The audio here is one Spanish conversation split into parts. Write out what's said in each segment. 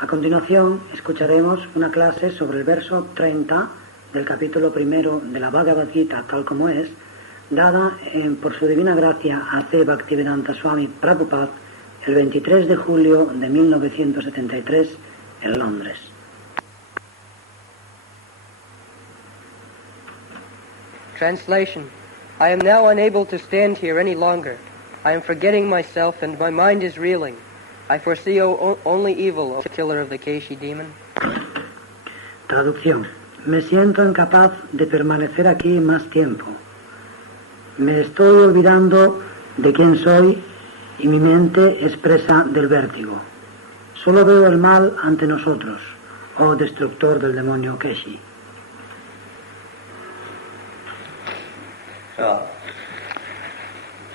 A continuación, escucharemos una clase sobre el verso 30 del capítulo primero de la Bhagavad Gita, tal como es, dada por su divina gracia a C. Bhaktivedanta Swami Prabhupada el 23 de julio de 1973 en Londres. Translation. I am now unable to stand here any longer. I am forgetting myself and my mind is reeling. I foresee only evil, O killer of the Keshi demon. Traducción. Me siento incapaz de permanecer aquí más tiempo. Me estoy olvidando de quién soy y mi mente es presa del vértigo. Solo veo el mal ante nosotros, oh destructor del demonio Keshi. So,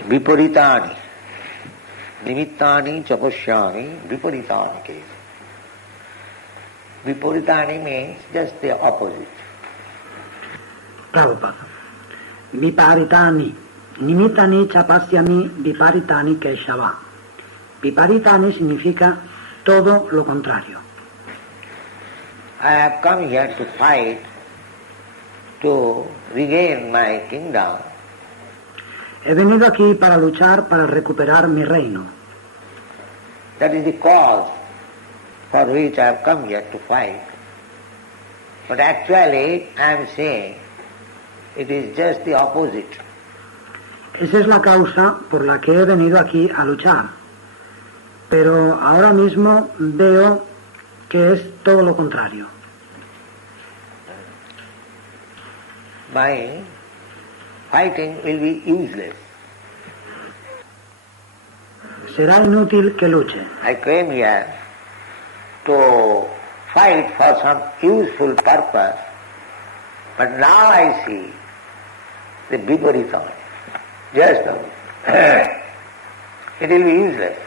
viparitani, nimittani chapashyami, viparitani case. Viparitani means just the opposite. Prabhupada. Viparitani, nimittani chapasyami, viparitani keshava. Viparitani significa todo lo contrario. I have come here to fight to regain my kingdom. He venido aquí para luchar, para recuperar mi reino. That is the cause for which I have come here to fight. But actually I am saying it is just the opposite. Esa es la causa por la que he venido aquí a luchar. Pero ahora mismo veo que es todo lo contrario. My fighting will be useless. Será inútil que luche. I came here to fight for some useful purpose, but now I see the viparita. Just it will be useless.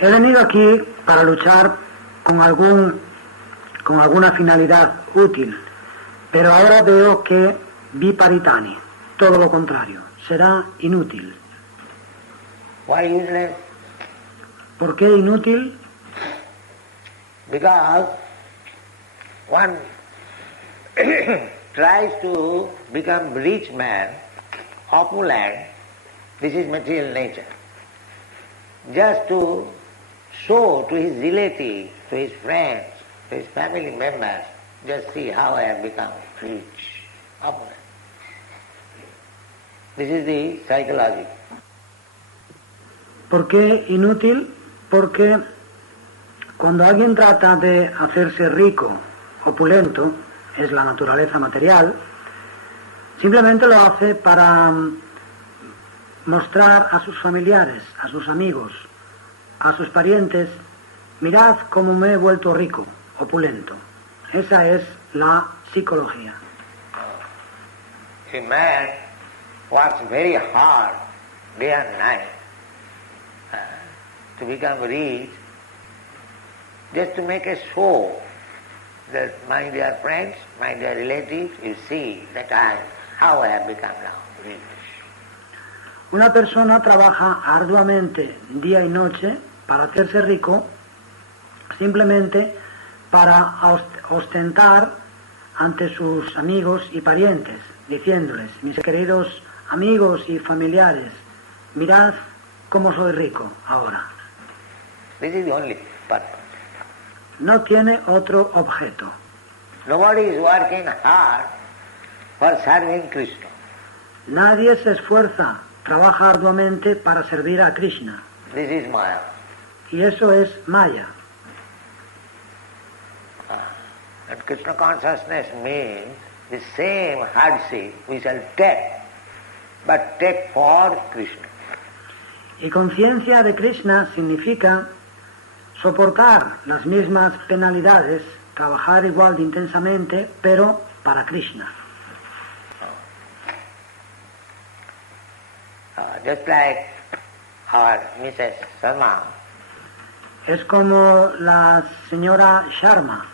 He venido aquí para luchar con alguna finalidad útil, pero ahora veo que viparitani, todo lo contrario, será inútil. Why useless? ¿Por qué inútil? Because one tries to become rich man, opulent, this is material nature, just to show to his relatives, to his friends, to his family members, just see how I have become rich, opulent. This is the psychology. ¿Por qué inútil? Porque cuando alguien trata de hacerse rico, opulento, es la naturaleza material, simplemente lo hace para mostrar a sus familiares, a sus amigos, a sus parientes, mirad cómo me he vuelto rico, opulento. Esa es la psicología. A man works very hard day and night to become rich, just to make a show that, my dear friends, my dear relatives, you see that how I have become now rich. Una persona trabaja arduamente día y noche para hacerse rico, simplemente para ostentar ante sus amigos y parientes, diciéndoles, mis queridos amigos y familiares, mirad cómo soy rico ahora. This is the only purpose. No tiene otro objeto. Nobody is working hard for serving Krishna. Nadie se esfuerza, trabaja arduamente para servir a Krishna. This is Maya. Y eso es Maya. And Krishna consciousness means the same hardship we shall take, but take for Krishna. Y conciencia de Krishna significa soportar las mismas penalidades, trabajar igual de intensamente, pero para Krishna. Just like our Mrs. Sharma. Es como la señora Sharma.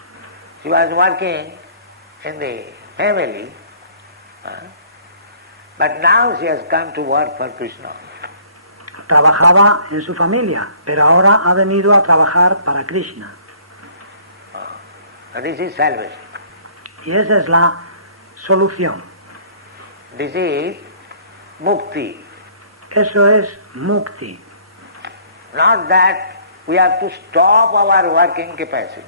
She was working in the family, but now she has come to work for Krishna. trabajaba en su familia, pero ahora ha venido a trabajar para Krishna. This is salvation. Y esa es la solución. This is mukti. Eso es mukti. Not that we have to stop our working capacity.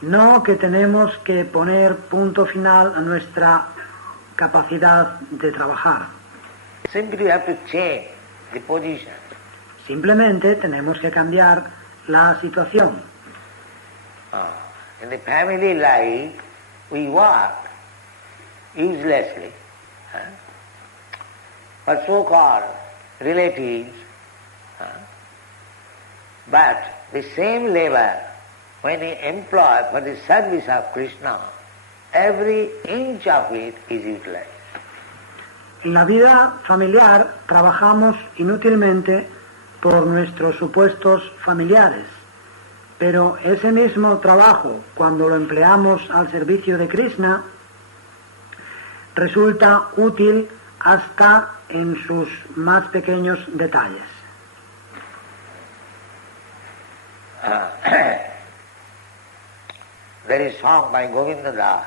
No que tenemos que poner punto final a nuestra capacidad de trabajar. Simply we have to change the position. Simplemente tenemos que cambiar la situación. In the family life, we work uselessly. For so-called relatives, but the same labor, when he employed for the service of Krishna, every inch of it is utilized. En la vida familiar trabajamos inútilmente por nuestros supuestos familiares, pero ese mismo trabajo, cuando lo empleamos al servicio de Krishna, resulta útil hasta en sus más pequeños detalles. There is song by Govinda Das.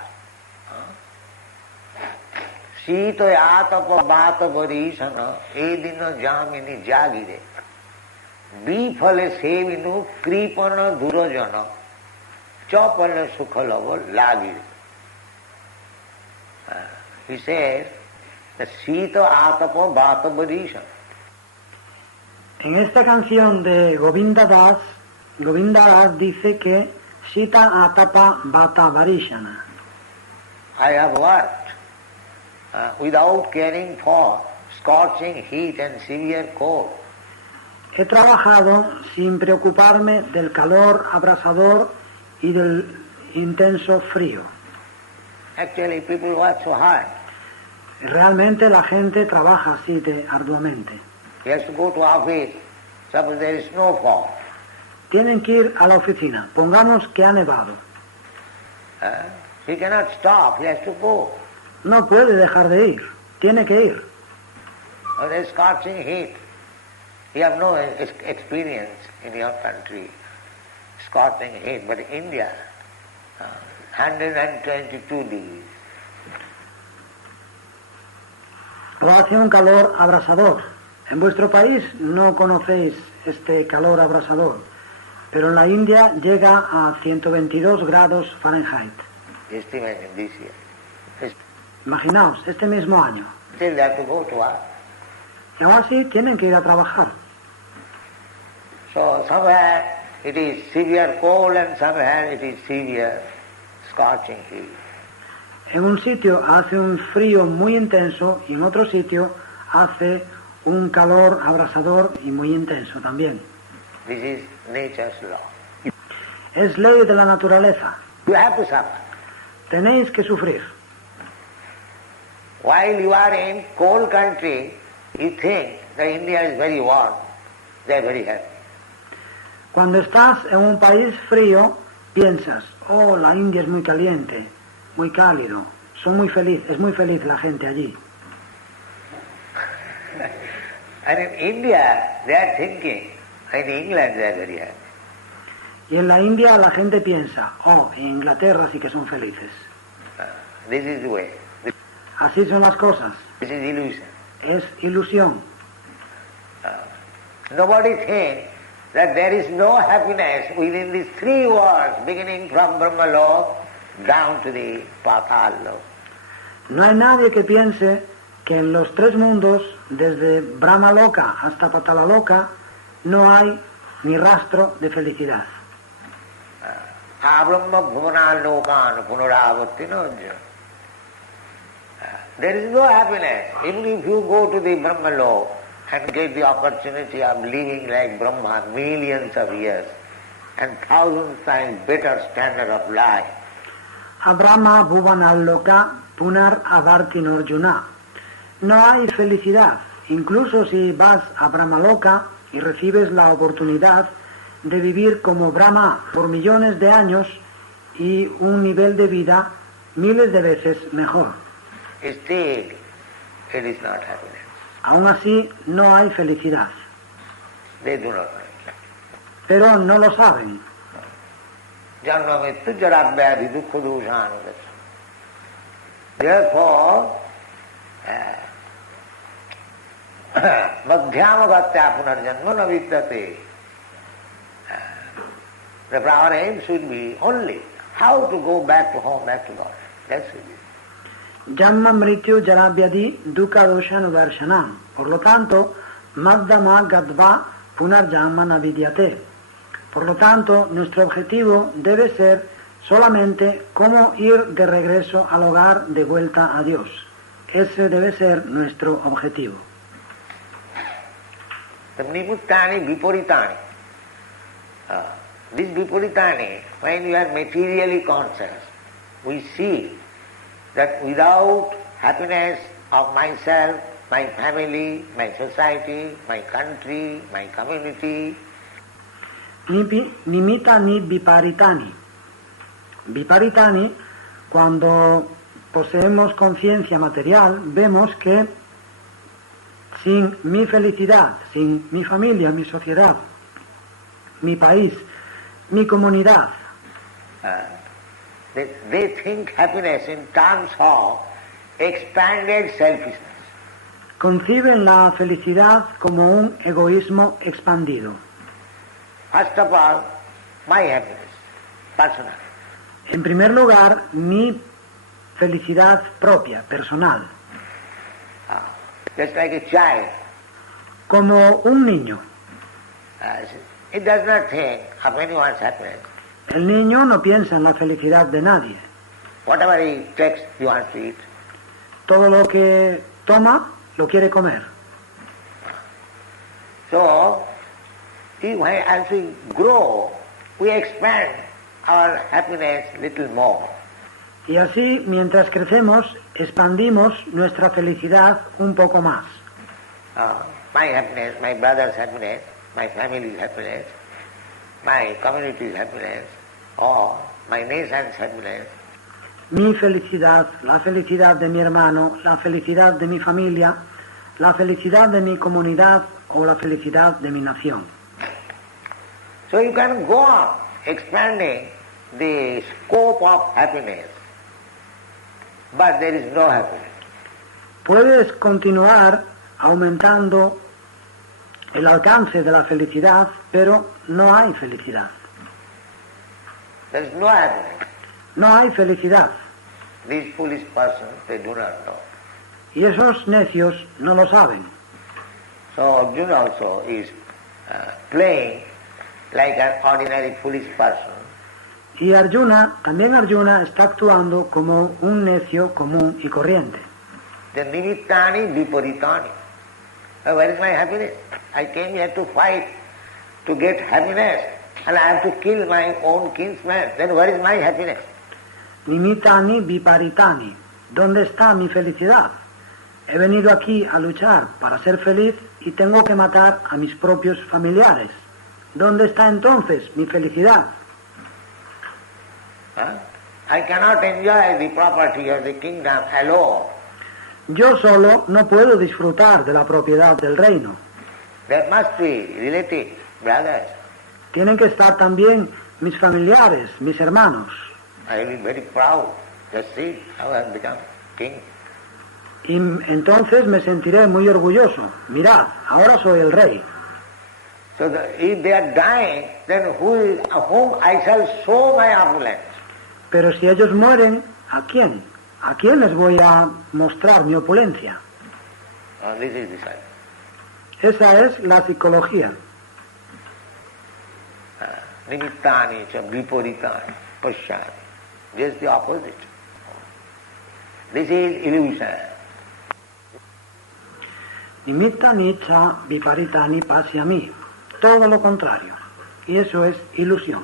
Sito atapa bata varisana edina jamini jagire bifale sevinu kripana durajana chapale sukhalava lagire. He says that Sita atapa bata varisana. En esta canción de Govinda Das dice que Sita Atapa Bata Varishana. I have worked without caring for scorching heat and severe cold. He trabajado sin preocuparme del calor abrasador y del intenso frío. Actually, people work so hard. Realmente la gente trabaja así de arduamente. He has to go to office, suppose there is snowfall. Tienen que ir a la oficina. Pongamos que ha nevado. He cannot stop, he has to go. No puede dejar de ir. Tiene que ir. Or there is scorching heat. You have no experience in your country, scorching heat, but in India, 122 degrees. O hace un calor abrasador. En vuestro país no conocéis este calor abrasador, pero en la India llega a 122 grados Fahrenheit. Just imagine this year. Imaginaos, este mismo año. Still they have to go to work. Y aún así tienen que ir a trabajar. So somewhere it is severe cold and somewhere it is severe scorching heat. En un sitio hace un frío muy intenso y en otro sitio hace un calor abrasador y muy intenso también. This is nature's law. Es ley de la naturaleza. You have to suffer. Tenéis que sufrir. While you are in cold country, you think that India is very warm. They are very happy. Cuando estás en un país frío, piensas, oh, la India es muy caliente, muy cálido, son muy felices, es muy feliz la gente allí. And in India, they are thinking, in England they are very happy. Y en la India la gente piensa, oh, en Inglaterra sí que son felices. This is the way. Así son las cosas. This is illusion. Es ilusión. Nobody thinks that there is no happiness within these three worlds, beginning from Brahmalok down to the Patal-lok. No hay nadie que piense que en los tres mundos, desde Brahmaloka hasta Patalaloka, no hay ni rastro de felicidad. Abrahma bhuvanalokan punaravartinoja. There is no happiness. Even if you go to the Brahmalok and get the opportunity of living like Brahma millions of years and thousands times better standard of life. Abrahma Bhuvanaloka Punar Avartinorjuna. No hay felicidad, incluso si vas a Brahmaloka y recibes la oportunidad de vivir como Brahma por millones de años y un nivel de vida miles de veces mejor. Still, it is not happiness. Aún así, no hay felicidad. they do not know. Pero no lo saben. Janma mrityu jara vyadhi dukkha doshanudasa. Therefore, madhyama gatya punarjanma na vidyate. The our aim should be only how to go back to home, back to God. That should be. Jamma mrityu jarabhyadi dukkha doshanu darshanam. Por lo tanto, Madhyama Gadva Punarjanma Navidyate. Por lo tanto, nuestro objetivo debe ser solamente cómo ir de regreso al hogar de vuelta a Dios. Ese debe ser nuestro objetivo. Nimuttani viparitani. This viparitani, when we are materially conscious, we see that without happiness of myself, my family, my society, my country, my community. Nimitani viparitani. Viparitani, cuando poseemos conciencia material, vemos que sin mi felicidad, sin mi familia, mi sociedad, mi país, mi comunidad, they think happiness in terms of expanded selfishness. Conciben la felicidad como un egoísmo expandido. First of all, my happiness, personal. En primer lugar, mi felicidad propia, personal. Just like a child. Como un niño. It does not think of anyone's happiness. El niño no piensa en la felicidad de nadie. Whatever he takes, he wants to eat. Todo lo que toma, lo quiere comer. So, as we grow, we expand our happiness little more. Y así, mientras crecemos, expandimos nuestra felicidad un poco más. My happiness, my brother's happiness, my family's happiness, my community's happiness, or my nation's happiness. Mi felicidad, la felicidad de mi hermano, la felicidad de mi familia, la felicidad de mi comunidad o la felicidad de mi nación. So you can go on expanding the scope of happiness, but there is no happiness. Puedes continuar aumentando el alcance de la felicidad, pero no hay felicidad. There is no happiness. No hay felicidad. These foolish persons, they do not know. Y esos necios no lo saben. So Arjuna also is playing like an ordinary foolish person. Y también Arjuna está actuando como un necio común y corriente. The nimittani viparitani. Where is my happiness? I came here to fight, to get happiness, and I have to kill my own kinsman. Then where is my happiness? Nimitani viparitani. ¿Dónde está mi felicidad? He venido aquí a luchar para ser feliz y tengo que matar a mis propios familiares. ¿Dónde está entonces mi felicidad? I cannot enjoy the property of the kingdom alone. Yo solo no puedo disfrutar de la propiedad del reino. There must be relatives, brothers. Tienen que estar también mis familiares, mis hermanos. I will be very proud. Just see how I have become king. Y entonces me sentiré muy orgulloso. Mirad, ahora soy el rey. So if they are dying, then whom I shall show my opulence? Pero si ellos mueren, ¿a quién? ¿A quién les voy a mostrar mi opulencia? This is the science. Esa es la psicología. Nimittani cha viparitani pashyami. Just the opposite. This is illusion. Nimitta nicha viparitani pasyami. Todo lo contrario. Y eso es ilusión.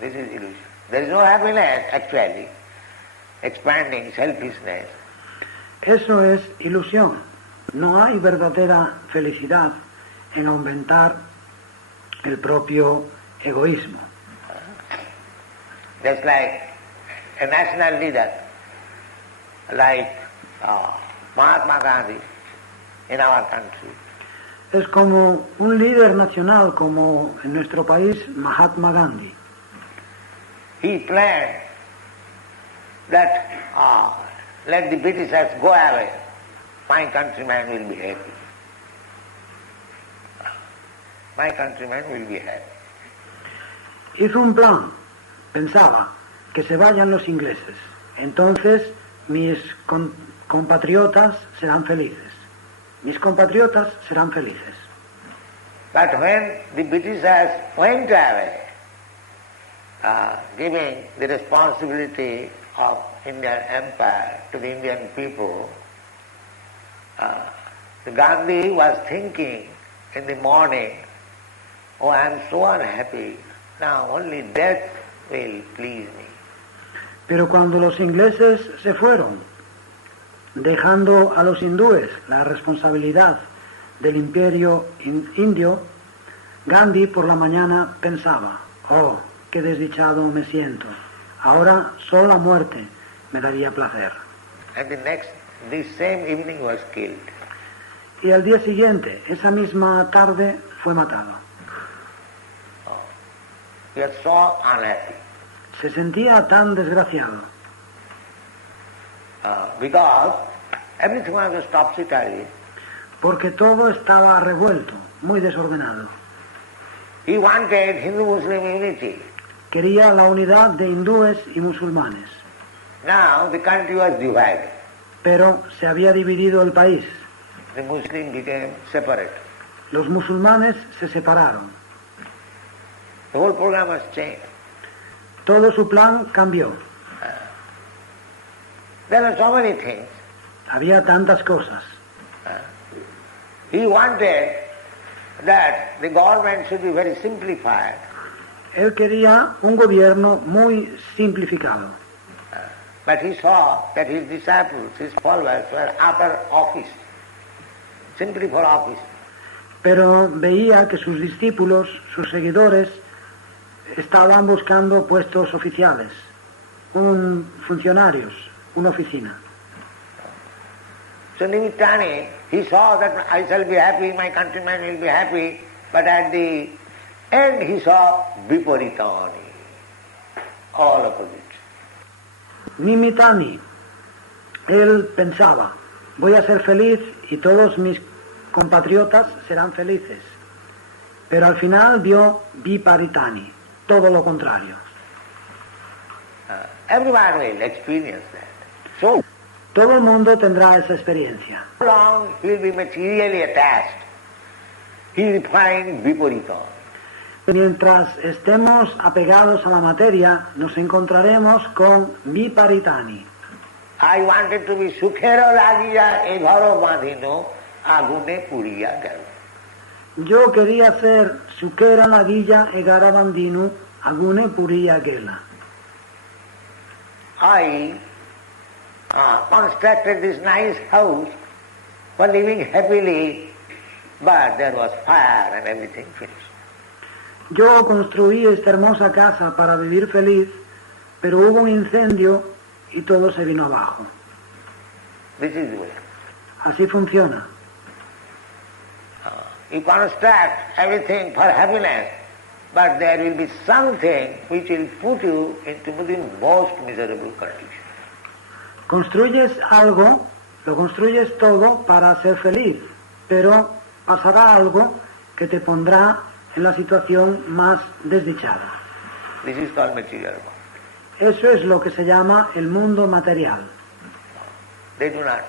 This is illusion. There is no happiness actually. Expanding selfishness. Eso es ilusión. No hay verdadera felicidad en aumentar el propio egoísmo. Just like a national leader, like Mahatma Gandhi in our country. Es como un líder nacional, como en nuestro país Mahatma Gandhi. He planned that let the Britishers go away, my countrymen will be happy. My countrymen will be happy. Hizo un plan, pensaba, que se vayan los ingleses. Entonces mis compatriotas serán felices. Mis compatriotas serán felices. But when the Britishers went away, giving the responsibility of Indian Empire to the Indian people, Gandhi was thinking in the morning, oh, I am so unhappy, now only death will please me. Pero cuando los ingleses se fueron, dejando a los hindúes la responsabilidad del imperio indio, Gandhi por la mañana pensaba, oh, qué desdichado me siento, ahora solo la muerte me daría placer. And the same evening was killed. Y al día siguiente, esa misma tarde, fue matado. He was so unhappy. Se sentía tan desgraciado. Because everything was topsy-turvy. Porque todo estaba revuelto, muy desordenado. He wanted Hindu-Muslim unity. Quería la unidad de hindúes y musulmanes. Now the country was divided. Pero se había dividido el país. The Muslim became separate. Los musulmanes se separaron. The whole program was changed. Todo su plan cambió. There are so many things. Había tantas cosas. He wanted that the government should be very simplified. Él quería un gobierno muy simplificado. But he saw that his disciples, his followers were after office, simply for office. Pero veía que sus discípulos, sus seguidores, estaban buscando puestos oficiales, funcionarios, una oficina. So Nimittani, he saw that I shall be happy, my countrymen will be happy, but at the end he saw Viparitani, all opposites. Nimittani, él pensaba, voy a ser feliz y todos mis compatriotas serán felices. Pero al final vio Viparitani, todo lo contrario. Everyone will experience that. So, todo el mundo tendrá esa experiencia. how long he will be materially attached, he will find Viparitani. Mientras estemos apegados a la materia, nos encontraremos con Viparitani. I wanted to be Sukhero Lagiya Egharo Badhino Agune Puriya Garo. Yo quería ser Sukera Laguilla Egara Bandinu Agune Puriya Gela. I constructed this nice house for living happily, but there was fire and everything finished. Yo construí esta hermosa casa para vivir feliz, pero hubo un incendio y todo se vino abajo. This is the way. Así funciona. You construct everything for happiness, but there will be something which will put you into the most miserable condition. Construyes algo, lo construyes todo para ser feliz, pero pasará algo que te pondrá en la situación más desdichada. This is called material world. Eso es lo que se llama el mundo material, They do not.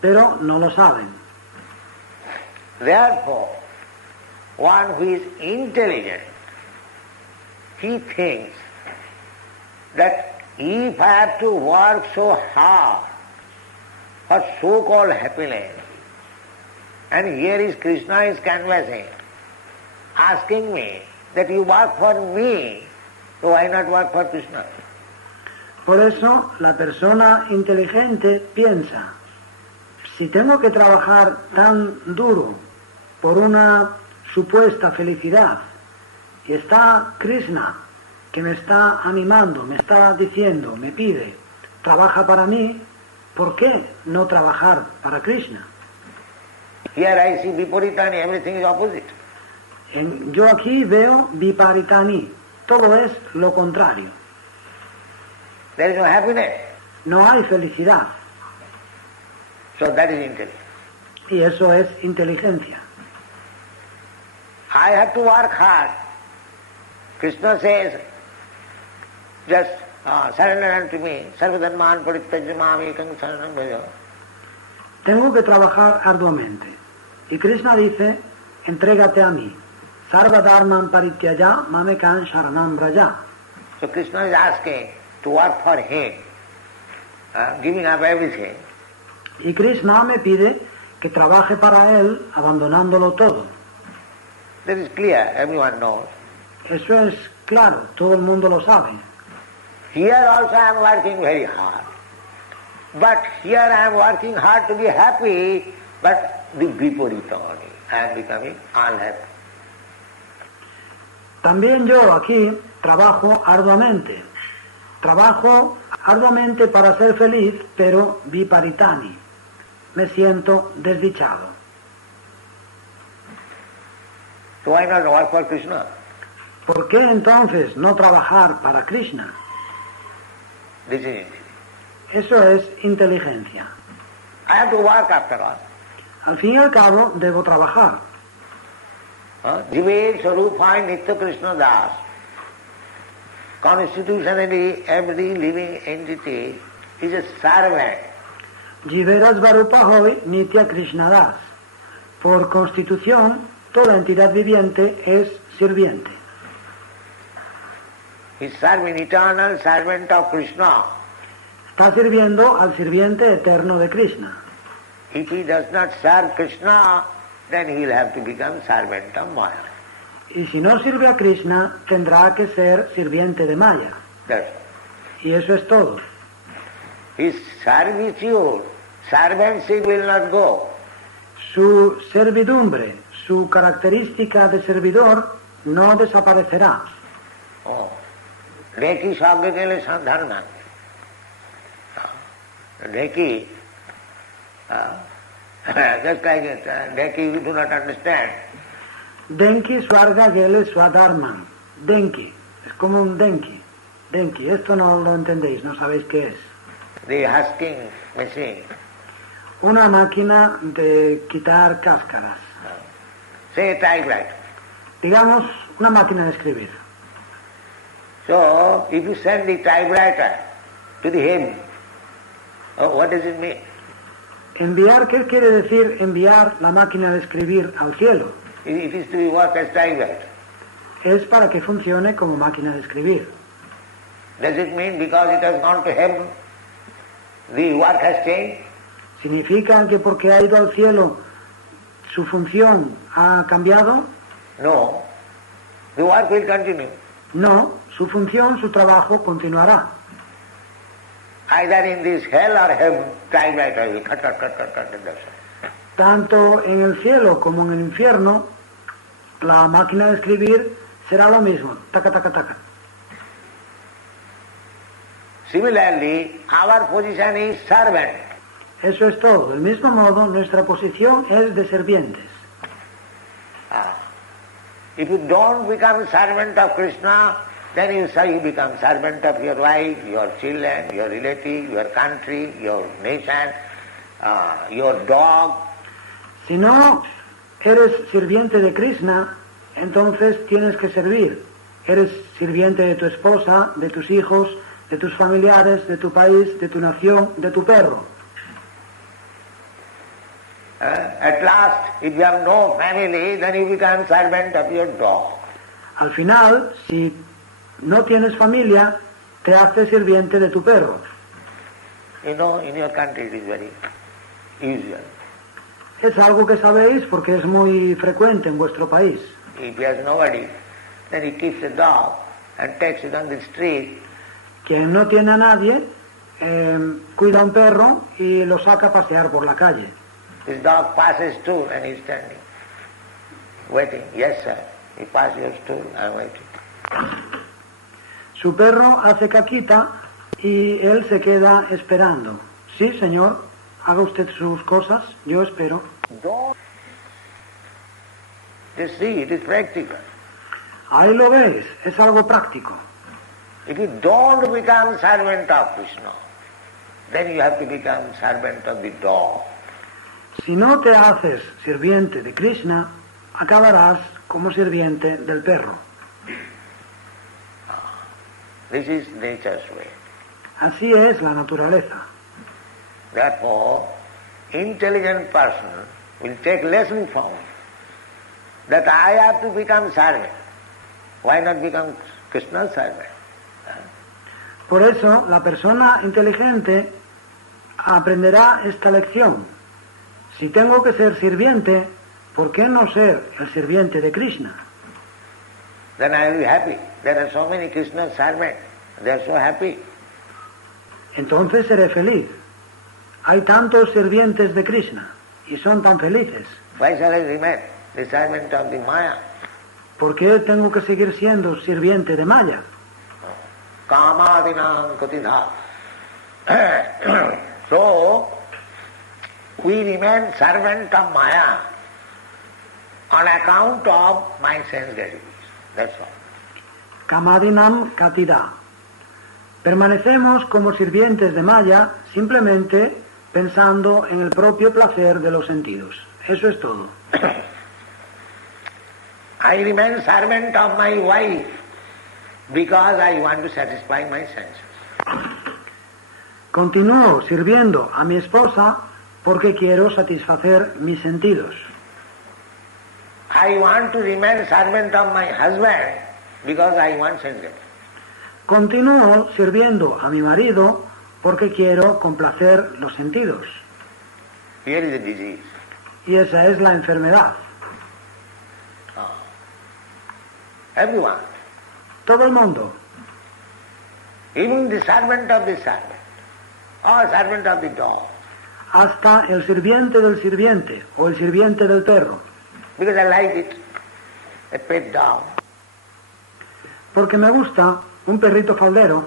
pero no lo saben. Therefore, one who is intelligent, he thinks that if I have to work so hard for so-called happiness, and here is Krishna is canvassing, asking me that you work for me, so why not work for Krishna? Por eso la persona inteligente piensa, si tengo que trabajar tan duro por una supuesta felicidad y está Krishna que me está animando, me está diciendo, me pide, trabaja para mí, ¿por qué no trabajar para Krishna? Here I see Viparitani, everything is opposite. Yo aquí veo Viparitani, todo es lo contrario. There is no happiness. No hay felicidad. So that is intelligence. Y eso es inteligencia. I have to work hard. Krishna says, just surrender unto me, sarvadharman parityajya mam ekam saranam bhaja. Tengo que trabajar arduamente. Y Krishna dice, entrégate a mí. Sarva dharman parityaya mamekam sharanam braja. So Krishna is asking to work for him, giving up everything. Y Krishna me pide que trabaje para él abandonándolo todo. That is clear, everyone knows. Eso es claro, todo el mundo lo sabe. Here also I am working very hard. But here I am working hard to be happy, but the viparitani. I am becoming unhappy. También yo aquí trabajo arduamente. Trabajo arduamente para ser feliz, pero viparitani. Me siento desdichado. So why not work for Krishna? ¿Por qué entonces no trabajar para Krishna? This is intelligence. Eso es inteligencia. I have to work after all. Al fin y al cabo, debo trabajar. Jive Sarupai Nitya Krishna Das. Constitutionally, every living entity is a servant. Jivera Svarupa Hoy Nitya Krishna Das. Por constitución, toda entidad viviente es sirviente. He is serving eternal servant of Krishna. Está sirviendo al sirviente eterno de Krishna. If he does not serve Krishna, then he will have to become servant of Maya. Y si no sirve a Krishna, tendrá que ser sirviente de Maya. That's all. Y eso es todo. His servitude, servantship will not go. Su servidumbre, su característica de servidor no desaparecerá. Oh. Reki Sagyakele Sadharma. Reki, just like it, Reki you do not understand. Denki Swarga Gele Swadharman. Denki. Es como un Denki. Denki. Esto no lo entendéis, no sabéis qué es. The husking machine. Una máquina de quitar cáscaras. Say a typewriter. Digamos, una máquina de escribir. So, if you send the typewriter to the heaven, what does it mean? Enviar, ¿qué quiere decir enviar la máquina de escribir al cielo? It is to be work as typewriter. Es para que funcione como máquina de escribir. Does it mean because it has gone to heaven, the work has changed? ¿Significa que porque ha ido al cielo su función ha cambiado? No. The work will continue. No, su función, su trabajo continuará. Either in this hell or heaven, typewriter will cut, and that's all. Tanto en el cielo como en el infierno, la máquina de escribir será lo mismo. Taca, taca, taca. Similarly, our position is servant. Eso es todo. Del mismo modo, nuestra posición es de servientes. If you don't become servant of Krishna, then you become servant of your wife, your children, your relative, your country, your nation, your dog. Si no eres sirviente de Krishna, entonces tienes que servir. Eres sirviente de tu esposa, de tus hijos, de tus familiares, de tu país, de tu nación, de tu perro. At last, if you have no family, then you become servant of your dog. Al final, si no tienes familia, te haces sirviente de tu perro. You know, in your country it is very usual. Es algo que sabéis porque es muy frecuente en vuestro país. If he has nobody, then he keeps a dog and takes it on the street. Quien no tiene a nadie, cuida a un perro y lo saca a pasear por la calle. His dog passes too and he's standing, waiting. Yes, sir. He passes yours too, I'm waiting. Su perro hace caquita y él se queda esperando. Sí, señor, haga usted sus cosas, yo espero. Just see, it is practical. Ahí lo ves, es algo práctico. If you don't become servant of Krishna, then you have to become servant of the dog. Si no te haces sirviente de Krishna, acabarás como sirviente del perro. This is nature's way. Así es la naturaleza. Therefore, intelligent person will take lesson from it, that I have to become servant. Why not become Krishna's servant? Por eso, la persona inteligente aprenderá esta lección. Si tengo que ser sirviente, ¿por qué no ser el sirviente de Krishna? Then I will be happy. There are so many Krishna servants. They are so happy. Entonces seré feliz. Hay tantos sirvientes de Krishna y son tan felices. Why shall I remain the servant of the Maya? ¿Por qué tengo que seguir siendo sirviente de Maya? Kamadinam kutidha. So, we remain servant of Maya on account of my sense gratification. That's all. Kamadinam katida. Permanecemos como sirvientes de Maya simplemente pensando en el propio placer de los sentidos. Eso es todo. I remain servant of my wife because I want to satisfy my senses. Continúo sirviendo a mi esposa porque quiero satisfacer mis sentidos. I want to remain servant of my husband because I want sense gratification. Continúo sirviendo a mi marido porque quiero complacer los sentidos. Here is the disease. Y esa es la enfermedad. Everyone, Todo el mundo, even the servant of the servant, or servant of the dog, hasta el sirviente del sirviente o el sirviente del perro, because I like it, a pet dog. porque me gusta un perrito faldero.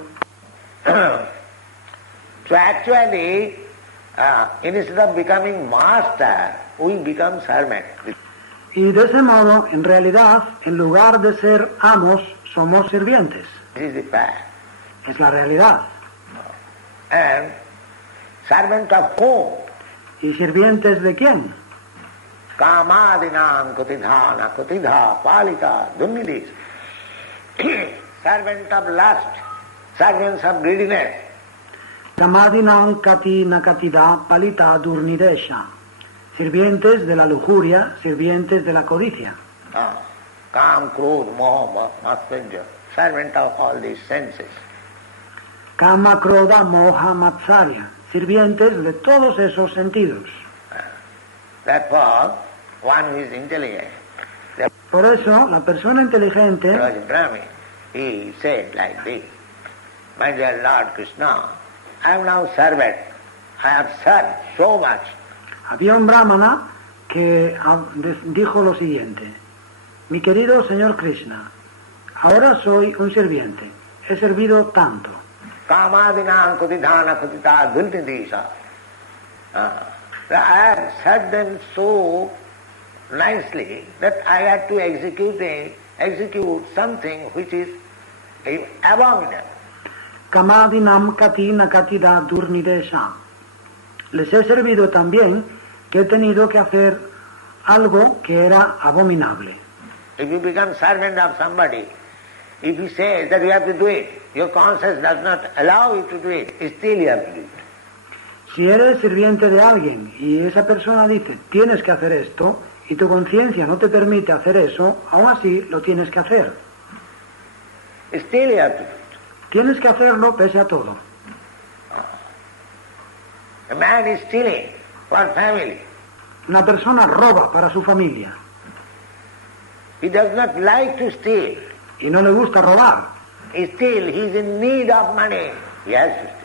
So actually, instead of becoming master, we become servant. Y de ese modo, en realidad, en lugar de ser amos, somos sirvientes. This is the fact. Es la realidad. And servant of whom? ¿Y sirvientes de quién? Kamadinam kutidhana kutidha palita dunnidis. Servant of lust, servants of greediness. Kamadinam kati nakatida palita durnidesha. Sirvientes de la lujuria, sirvientes de la codicia. Kam, Krodh, Moha, Matsarya, servant of all these senses. Kama, Krodha, Moha, Matsarya. Sirvientes de todos esos sentidos. Therefore, one who is intelligent, Por eso, la persona inteligente, Brahmin, he said like this, My dear Lord Krishna, I am now servant. I have served so much. había un brahmana que dijo lo siguiente: mi querido señor Krishna, ahora soy un sirviente, he servido tanto. Kamadinam kutidhana kutita dultidisa. I have served them so nicely that I had to execute something which is abominable. Kamadinam kati nakatida durnidesha. Les he servido tan bien que he tenido que hacer algo que era abominable. If you become servant of somebody, if he says that you have to do it, your conscience does not allow you to do it, still you have to do it. Si eres sirviente de alguien y esa persona dice tienes que hacer esto y tu conciencia no te permite hacer eso, aún así lo tienes que hacer. Still you have to do it. Tienes que hacerlo pese a todo. A man is stealing for family. Una persona roba para su familia He does not like to steal. y no le gusta robar. Still, he is in need of money. He has to steal.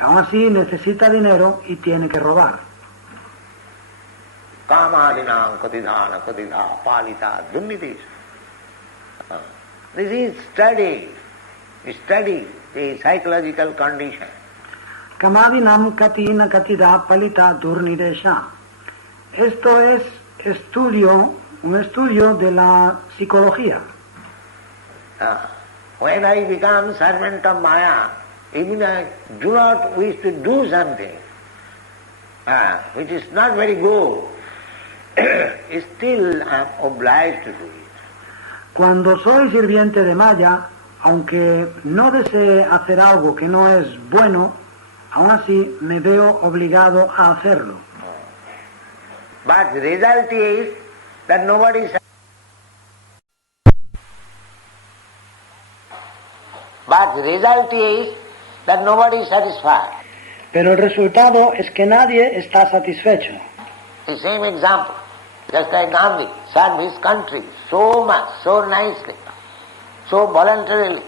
Aún así necesita dinero y tiene que robar. Kamadinam kutidhana kutidha palita dunnidis. This is study the psychological condition. Kamadinam katina katida palita durnidesha. Esto es estudio un estudio de la psicología. When I become servant of Maya, even I do not wish to do something which is not very good, still I am obliged to do it. Cuando soy sirviente de Maya, aunque no desee hacer algo que no es bueno, aún así me veo obligado a hacerlo. But the result is that nobody is satisfied. Pero el resultado es que nadie está satisfecho. The same example, just like Gandhi served his country so much, so nicely, so voluntarily.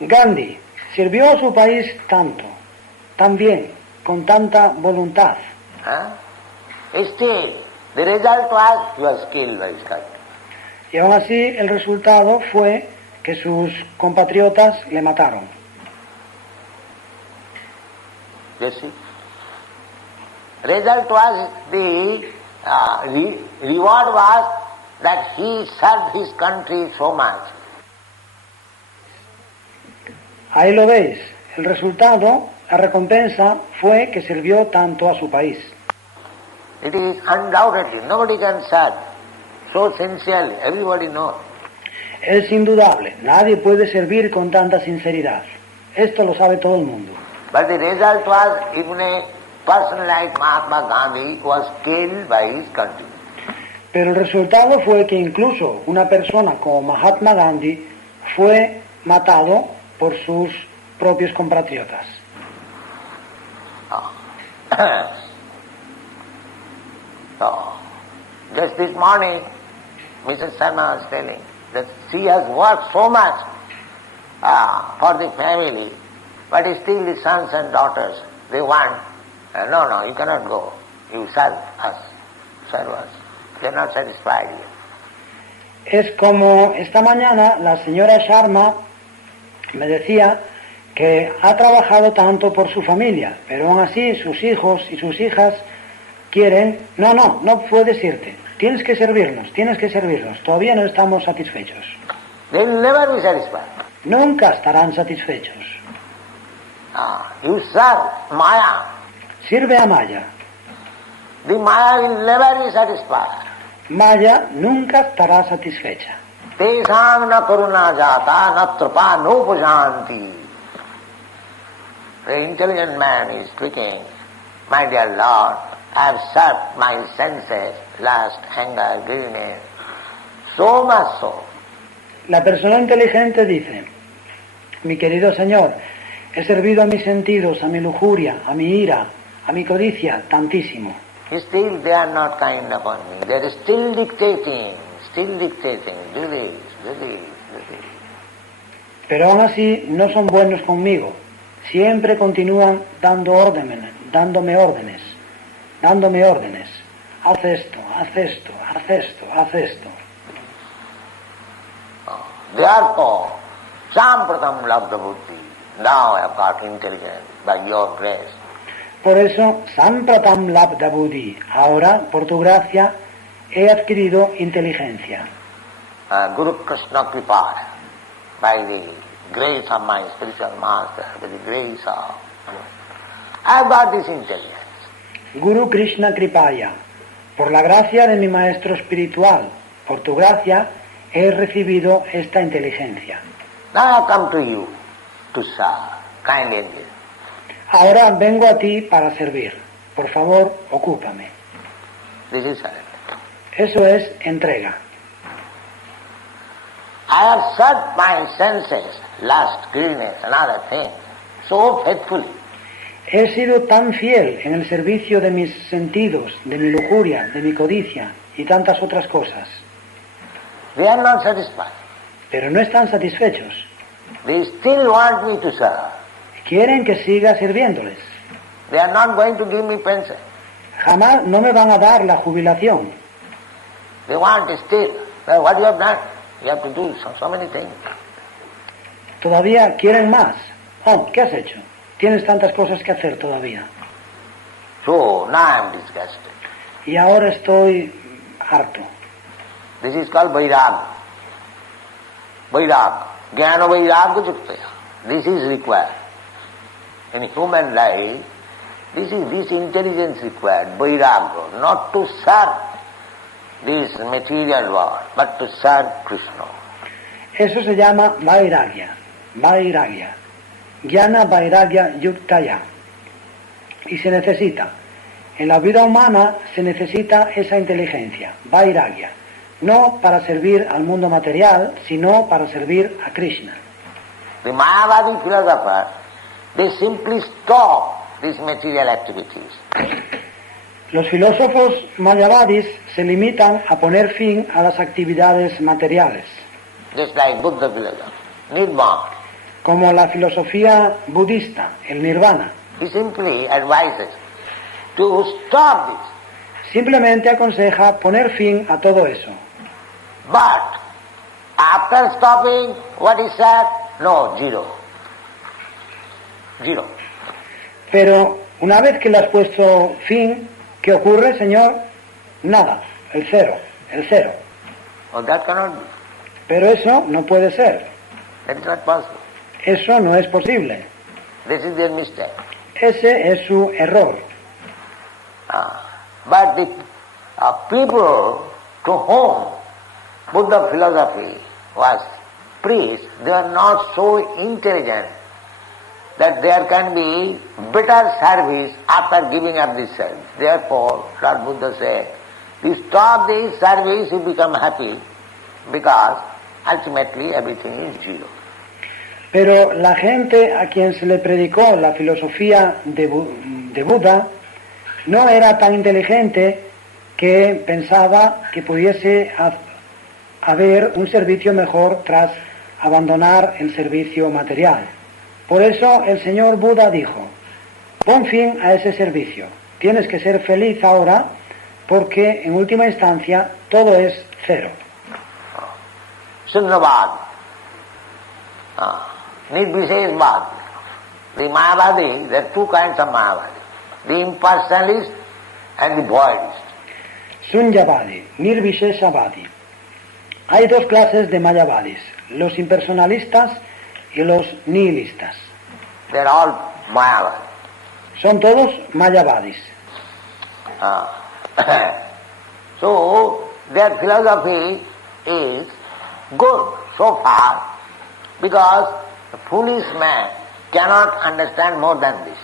Gandhi sirvió a su país tanto, tan bien, con tanta voluntad. Still, the result was he was killed by his country. Y aún así el resultado fue que sus compatriotas le mataron. You see? Result was the reward was that he served his country so much. Ahí lo veis. El resultado, la recompensa, fue que sirvió tanto a su país. It is undoubtedly, nobody can serve so sincerely, everybody knows. Es indudable, nadie puede servir con tanta sinceridad. Esto lo sabe todo el mundo. But the result was even a person like Mahatma Gandhi was killed by his country. Pero el resultado fue que incluso una persona como Mahatma Gandhi fue matado por sus propios compatriotas. So, just this morning, Mrs. Sharma was telling that she has worked so much for the family, but still the sons and daughters, they want, no, you cannot go. You serve us. They are not satisfied yet. Es como esta mañana la señora Sharma me decía que ha trabajado tanto por su familia, pero aún así sus hijos y sus hijas quieren, no puedes irte, tienes que servirnos, todavía no estamos satisfechos. They will never be satisfied. Nunca estarán satisfechos. You serve Maya. Sirve a Maya. The Maya will never be satisfied. Maya nunca estará satisfecha. Tesam na karuna jata na trapa no pujanti. The intelligent man is speaking, my dear Lord, I have served my senses, lust, anger, greediness, so much so. La persona inteligente dice, mi querido Señor, he servido a mis sentidos, a mi lujuria, a mi ira, a mi codicia, tantísimo. Still they are not kind upon me. They are still dictating, do this. Pero aún así no son buenos conmigo. Siempre continúan dándome órdenes. Haz esto. Therefore, sampratam labdha buddhi. Now I have got intelligence by your grace. Por eso, Sampratam Labdha Buddhi, ahora, por tu gracia, he adquirido inteligencia. Guru Krishna Kripa, by the grace of my spiritual master, by the grace of... I have got this intelligence. Guru Krishna Kripaya, por la gracia de mi maestro espiritual, por tu gracia, he recibido esta inteligencia. Now I come to you to serve, kindly engage. Ahora vengo a ti para servir. Por favor, ocúpame. This is surrender. Eso es entrega. I have served my senses, lust, greediness and other things, so faithfully. He sido tan fiel en el servicio de mis sentidos, de mi lujuria, de mi codicia y tantas otras cosas. They are not satisfied. Pero no están satisfechos. They still want me to serve. Quieren que siga sirviéndoles. They are not going to give me pension. Jamás no me van a dar la jubilación. They want still. Well, what you have done? You have to do so many things. Todavía quieren más. ¿Qué has hecho? Tienes tantas cosas que hacer todavía. So now I am disgusted. Y ahora estoy harto. This is called Vairag. Vairag. Jnana Vairag Juktaya. This is required. In human life, this intelligence required, Vairag, not to serve this material world, but to serve Krishna. Eso se llama Vairagya. Vairagya. Jnana Vairagya Yuktaya. Y se necesita. En la vida humana se necesita esa inteligencia, Vairagya. No para servir al mundo material, sino para servir a Krishna. The Mayavadi philosophers, they simply stop these material activities. Los filósofos mayavadis se limitan a poner fin a las actividades materiales. Just like Buddha philosophy, Nirvana. Como la filosofía budista, el nirvana. He simply advises to stop this. Simplemente aconseja poner fin a todo eso. But after stopping, what is said? No, zero. Zero. Pero una vez que le has puesto fin, ¿qué ocurre, Señor? Nada, el cero. Oh, that cannot be. Pero eso no puede ser. That is not possible. Eso no es posible. This is their mistake. Ese es su error. But the people to whom Buddha philosophy was preached, they are not so intelligent that there can be better service after giving up this service. Therefore, Lord Buddha said, you stop this service, you become happy, because ultimately everything is zero. Pero la gente a quien se le predicó la filosofía de Buda no era tan inteligente que pensaba que pudiese haber un servicio mejor tras abandonar el servicio material. Por eso el señor Buda dijo, pon fin a ese servicio, tienes que ser feliz ahora porque en última instancia todo es cero. Sunnavad, Nirvisheshvad. The Mayavadi, there are two kinds of Mayavadi, the impersonalist and the voidist. Sunyavadi, Nirvisheshavadi. Hay dos clases de Mayavadis, los impersonalistas y los nihilistas. They are all Mayavadi. Son todos Mayavadis. So, their philosophy is good so far because a foolish man cannot understand more than this.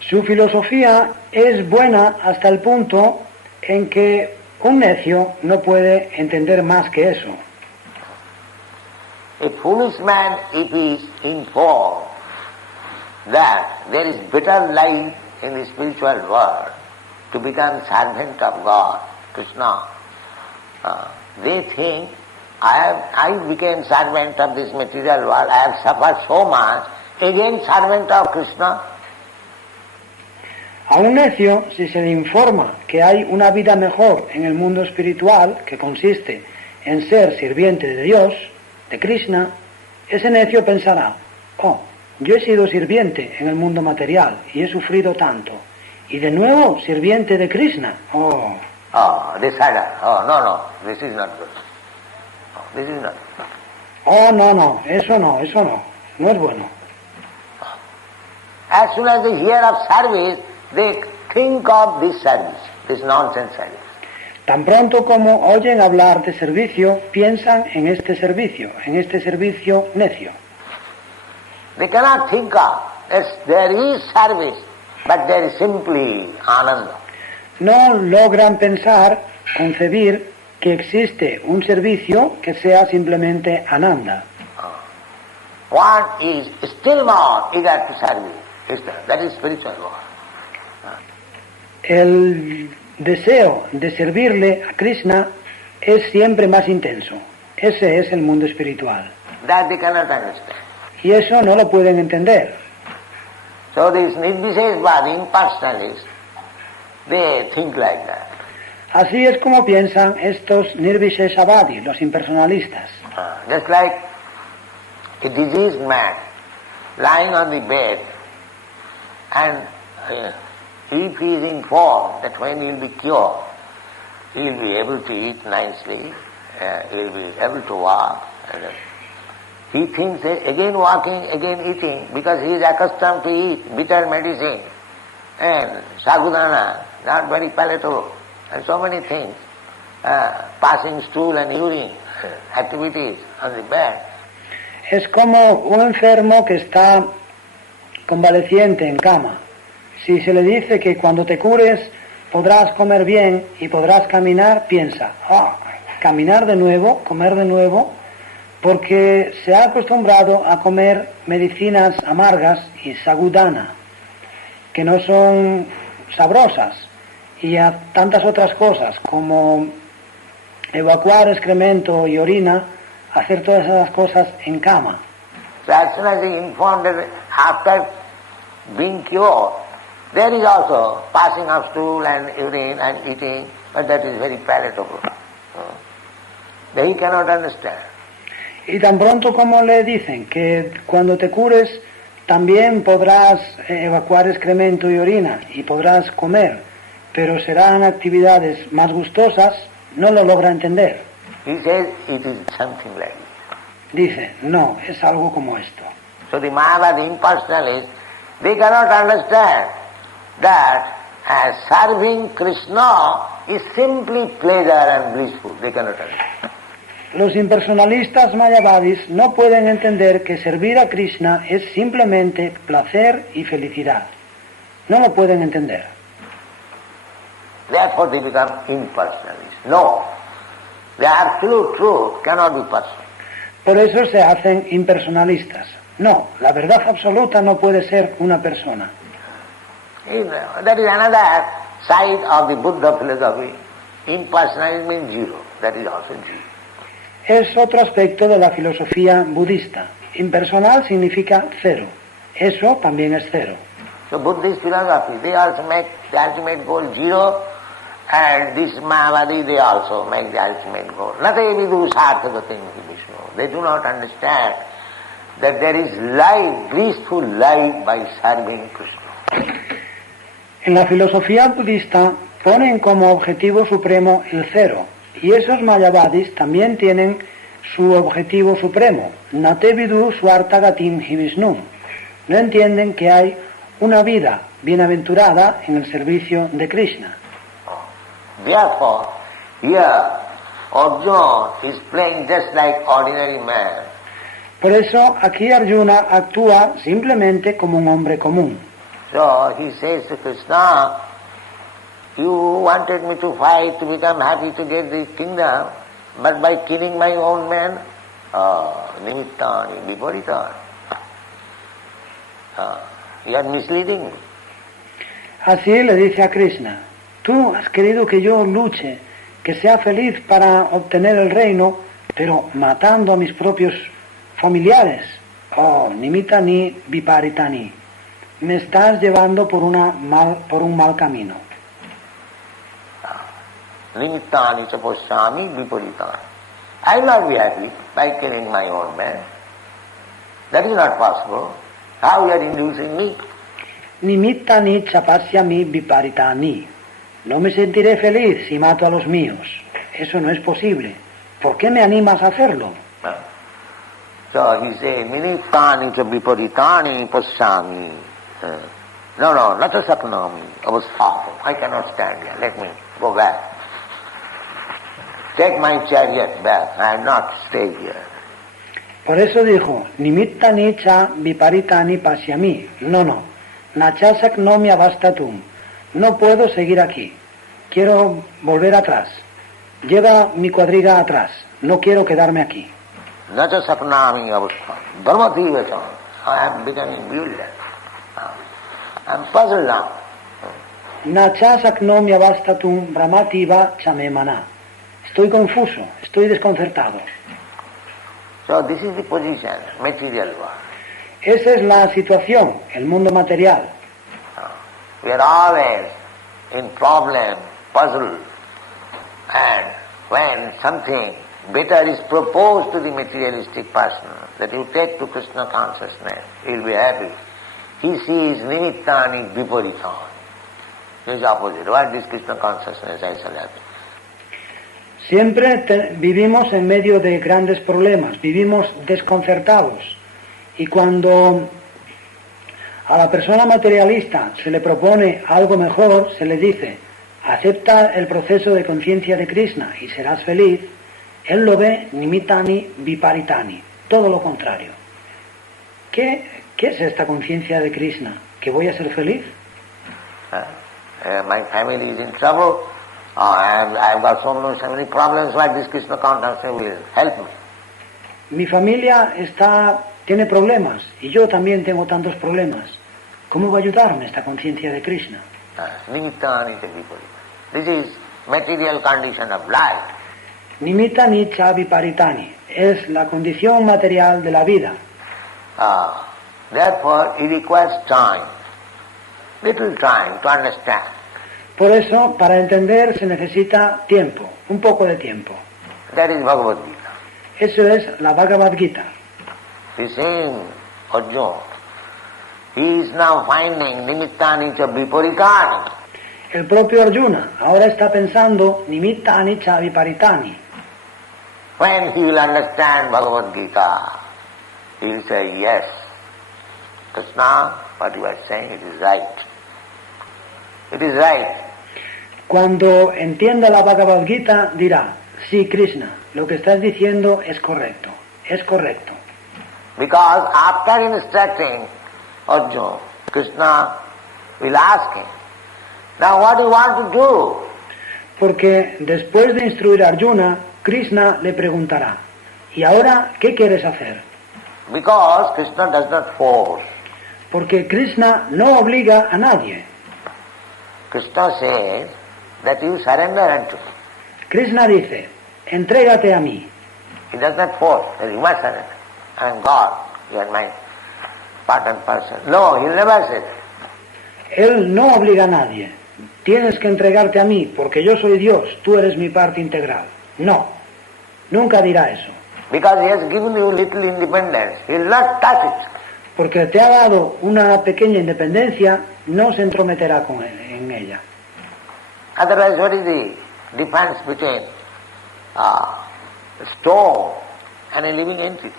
Su filosofía es buena hasta el punto en que un necio no puede entender más que eso. A foolish man, if he is informed that there is better life in the spiritual world, to become servant of God, Krishna, they think, I became servant of this material world, I have suffered so much, again servant of Krishna. A un necio, si se le informa que hay una vida mejor en el mundo espiritual, que consiste en ser sirviente de Dios, de Krishna, ese necio pensará, oh, yo he sido sirviente en el mundo material y he sufrido tanto, y de nuevo sirviente de Krishna, oh. Oh, decider, oh, no, this is not good. Oh, this is not good. Oh, no, eso no es bueno. As soon as they hear of service, they think of this service, this nonsense service. Tan pronto como oyen hablar de servicio, piensan en este servicio necio. They cannot think of, yes, there is service, but there is simply ananda. No logran pensar, concebir, que existe un servicio que sea simplemente ananda. One is still more eager to serve, that is spiritual world. El deseo de servirle a Krishna es siempre más intenso. Ese es el mundo espiritual. That they cannot understand. Y eso no lo pueden entender. So these Nirvisheshvad impersonalists, they think like that. Así es como piensan estos Nirvisheshavadi, los impersonalistas. Just like a diseased man lying on the bed, and if he is informed that when he will be cured, he will be able to eat nicely, he'll be able to walk. He thinks again walking, again eating, because he is accustomed to eat bitter medicine and sagudana, not very palatable, and so many things, passing stool and urine, activities on the bed. Es como un enfermo que está convaleciente en cama. Si se le dice que cuando te cures podrás comer bien y podrás caminar, piensa, caminar de nuevo, comer de nuevo, porque se ha acostumbrado a comer medicinas amargas y sagudana, que no son sabrosas, y a tantas otras cosas como evacuar excremento y orina, hacer todas esas cosas en cama. So as soon as he informed that after being cured, there is also passing of stool and urine and eating, but that is very palatable. He cannot understand. Y tan pronto como le dicen que cuando te cures también podrás evacuar excremento y orina y podrás comer, pero serán actividades más gustosas, no lo logra entender. He says it is something like this. Dice, no, es algo como esto. So the Mayavadi impersonalists, they cannot understand that serving Krishna is simply pleasure and blissful. They cannot understand. Los impersonalistas mayavadis no pueden entender que servir a Krishna es simplemente placer y felicidad. No lo pueden entender. Therefore they become impersonalists. No, the absolute truth cannot be personal. Por eso se hacen impersonalistas. No, la verdad absoluta no puede ser una persona. That is another side of the Buddha philosophy. Impersonalism means zero. That is also zero. Es otro aspecto de la filosofía budista. Impersonal significa cero. Eso también es cero. So Buddhist philosophy, they also make the ultimate goal zero, and this Mayavadi, they also make the ultimate goal. Natavidu sarthagatim Vishnu. They do not understand that there is life, blissful life by serving Krishna. En la filosofía budista ponen como objetivo supremo el cero. Y esos mayavadis también tienen su objetivo supremo, Natevidu Swartagatim Vishnu. No entienden que hay una vida bienaventurada en el servicio de Krishna. Therefore, here Arjuna is playing just like ordinary man. Por eso aquí Arjuna actúa simplemente como un hombre común. So he says to Krishna, you wanted me to fight, to become happy, to get the kingdom, but by killing my own men, nimittani, viparitani. You are misleading me. Así le dice a Krishna, tú has querido que yo luche, que sea feliz para obtener el reino, pero matando a mis propios familiares. Nimittani, viparitani. Me estás llevando por un mal camino. Nimittani chaposyami viparitani. I will not be happy by killing my own man. That is not possible. How you are inducing me? Nimittani chapasyami viparitani. No me sentiré feliz si mato a los míos. Eso no es posible. ¿Por qué me animas a hacerlo? So he says, nimittani cha viparitani pasyami. No, not a saknami. I was awful. I cannot stand here. Let me go back. Take my chariot back. I am not stay here. Por eso dijo, nimittani cha viparitani pasyami. No. Nachasak no me abastatum. No puedo seguir aquí. Quiero volver atrás. Lleva mi cuadriga atrás. No quiero quedarme aquí. Nacha saknami avastha. Dharmativacham. I am becoming bewildered. I am puzzled now. Nachasak no me abastatum brahmativa chamemana. Estoy confuso, estoy desconcertado. So this is the position, material world. Esa es la situación, el mundo material. We are always in problem, puzzle, and when something better is proposed to the materialistic person, that you take to Krishna consciousness, he will be happy. He sees nimittani viparitani. He is opposite. What is Krishna consciousness? I shall happy. Siempre vivimos en medio de grandes problemas, vivimos desconcertados. Y cuando a la persona materialista se le propone algo mejor, se le dice, acepta el proceso de conciencia de Krishna y serás feliz, él lo ve nimitani viparitani, todo lo contrario. ¿Qué es esta conciencia de Krishna? ¿Que voy a ser feliz? My family is in trouble. I've got so many problems like this. Krishna consciousness will help me. Mi familia tiene problemas y yo también tengo tantos problemas. ¿Cómo va a ayudarme esta conciencia de Krishna? This is material condition of life. Nimitta nicca viparitani es la condición material de la vida. Therefore, it requires time, little time to understand. Por eso, para entender se necesita tiempo, un poco de tiempo. That is Bhagavad Gita. Eso es la Bhagavad Gita. The same Arjuna, he is now finding nimittani cha viparitani. El propio Arjuna ahora está pensando nimitta anicca viparitani. When he will understand Bhagavad Gita, he will say, yes, Krishna, what you are saying, it is right. It is right. Cuando entienda la Bhagavad Gita dirá, sí, Krishna, lo que estás diciendo es correcto, es correcto. Because after instructing Arjuna, Krishna will ask him, now what do you want to do? Porque después de instruir a Arjuna, Krishna le preguntará, ¿y ahora qué quieres hacer? Because Krishna does not force. Porque Krishna no obliga a nadie. Krishna says that you surrender unto me. Krishna dice, entrégate a mí. He does not force that you must surrender. I am God, you are my part and parcel. No, he never says. Él no obliga a nadie. Tienes que entregarte a mí, porque yo soy Dios, tú eres mi parte integral. No, nunca dirá eso. Because he has given you little independence, he will not touch it. Porque te ha dado una pequeña independencia, no se entrometerá en ella. Otherwise, what is the difference between a stone and a living entity?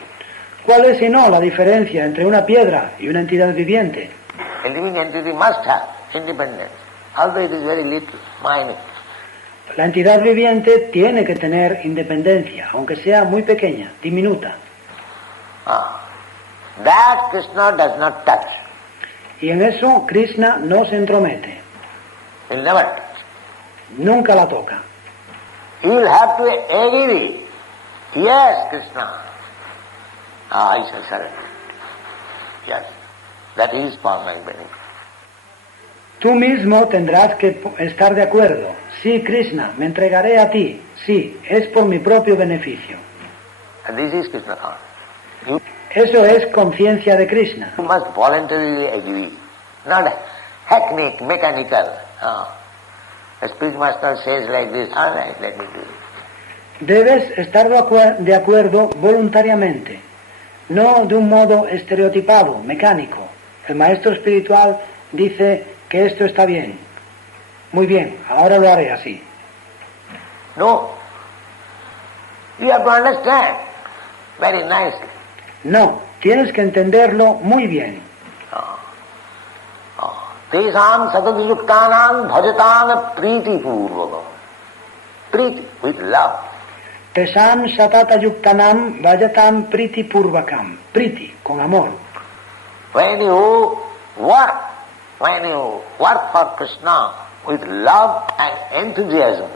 ¿Cuál es, si no, la diferencia entre una piedra y una entidad viviente? A living entity must have independence, although it is very little, minute. La entidad viviente tiene que tener independencia, aunque sea muy pequeña, diminuta. That Krishna does not touch. Y en eso Krishna no se entromete. He will never touch. Nunca la toca. You will have to agree. Yes, Krishna. I shall surrender. Yes. That is for my benefit. Tú mismo tendrás que estar de acuerdo. Sí, Krishna, me entregaré a ti. Sí, es por mi propio beneficio. And this is Krishna consciousness. Eso es conciencia de Krishna. You must voluntarily agree, not hackneyed, mechanical. A speech master says like this, all right, let me do it. Debes estar de acuerdo voluntariamente, no de un modo estereotipado, mecánico. El maestro espiritual dice que esto está bien. Muy bien, ahora lo haré así. No. You have to understand very nicely. No, tienes que entenderlo muy bien. Tesam satadayuktanam bhajatam priti purvakam. Priti, with love. Tesam satata yuktanam vajatam priti purvakam. Priti, con amor. When you work for Krishna with love and enthusiasm,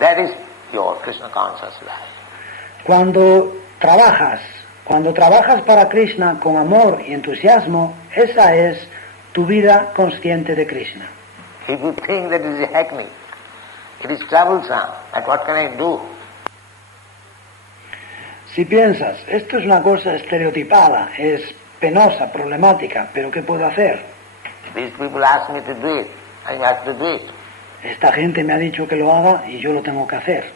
that is your Krishna conscious life. Cuando trabajas para Krishna con amor y entusiasmo, esa es tu vida consciente de Krishna. If you think that it is hackneyed, it is troublesome, and what can I do? Si piensas, esto es una cosa estereotipada, es penosa, problemática, pero ¿qué puedo hacer? These people ask me to do it, I have to do it. Esta gente me ha dicho que lo haga y yo lo tengo que hacer.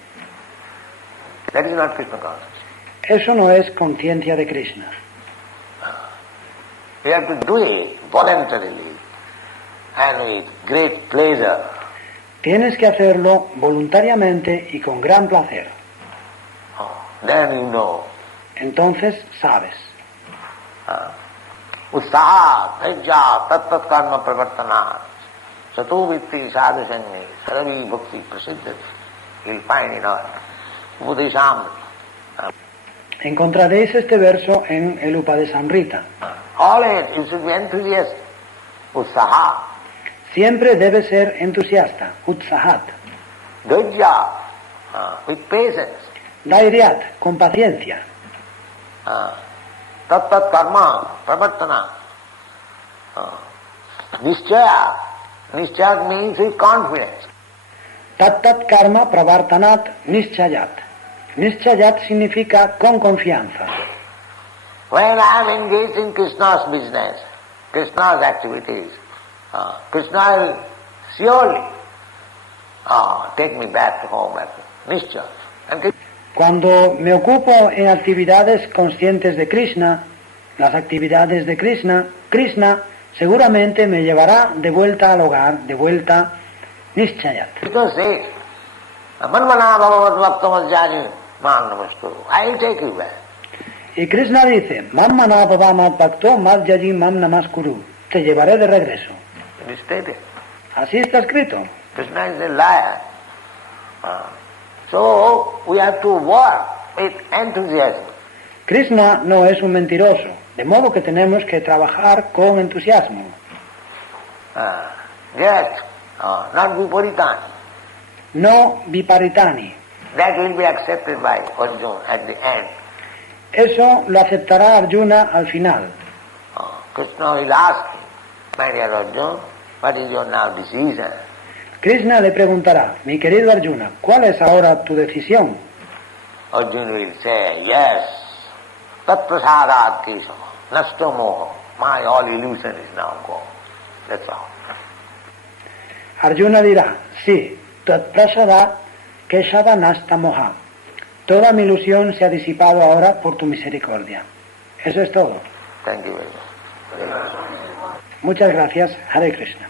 That is not Krishna consciousness. Eso no es conciencia de Krishna. You have to do it voluntarily and with great pleasure. Tienes que hacerlo voluntariamente y con gran placer. Then you know. Entonces sabes. Utsaha, dhajya, tat karma pravartana, sato vitti sadhu sangi, saravi bhakti prasiddha. You'll find in our Upadeshamrita. Encontraréis este verso en el Upadesamrita. Always you should be enthusiastic. Utsaha, Siempre debe ser entusiasta, utsahat. dhajya, with patience. Dhairyat, con paciencia. Tat karma pravartana. Nischaya. Nischaya means with confidence. Tat karma pravartanat nischayat. Nischayat significa con confianza. When I am engaged in Krishna's business, Krishna's activities, Krishna will surely take me back to home at Nischaya. And Cuando me ocupo en actividades conscientes de Krishna, las actividades de Krishna, Krishna seguramente me llevará de vuelta al hogar, de vuelta nischayat. Because say, Manmana Bhagavat Bhaktamajjani Manavastu, I will take you back. Y Krishna dice, Mammana bhavamat bhakto madhyaji mam namaskuru. Te llevaré de regreso. It is stated. Así está escrito. Krishna is a liar. So we have to work with enthusiasm. Krishna no es un mentiroso, de modo que tenemos que trabajar con entusiasmo. Yes, not viparitani. No viparitani. That will be accepted by Arjuna at the end. Eso lo aceptará Arjuna al final. Krishna will ask him, my dear Arjuna, what is your now decision? Krishna le preguntará, mi querido Arjuna, ¿cuál es ahora tu decisión? Arjuna will say, yes, tat prasadat kesava, nashto moho, my all illusion is now gone. That's all. Arjuna dirá, sí, tat prasadat keshava nasta moha. Toda mi ilusión se ha disipado ahora por tu misericordia. Eso es todo. Thank you very much. Muchas gracias. Hare Krishna.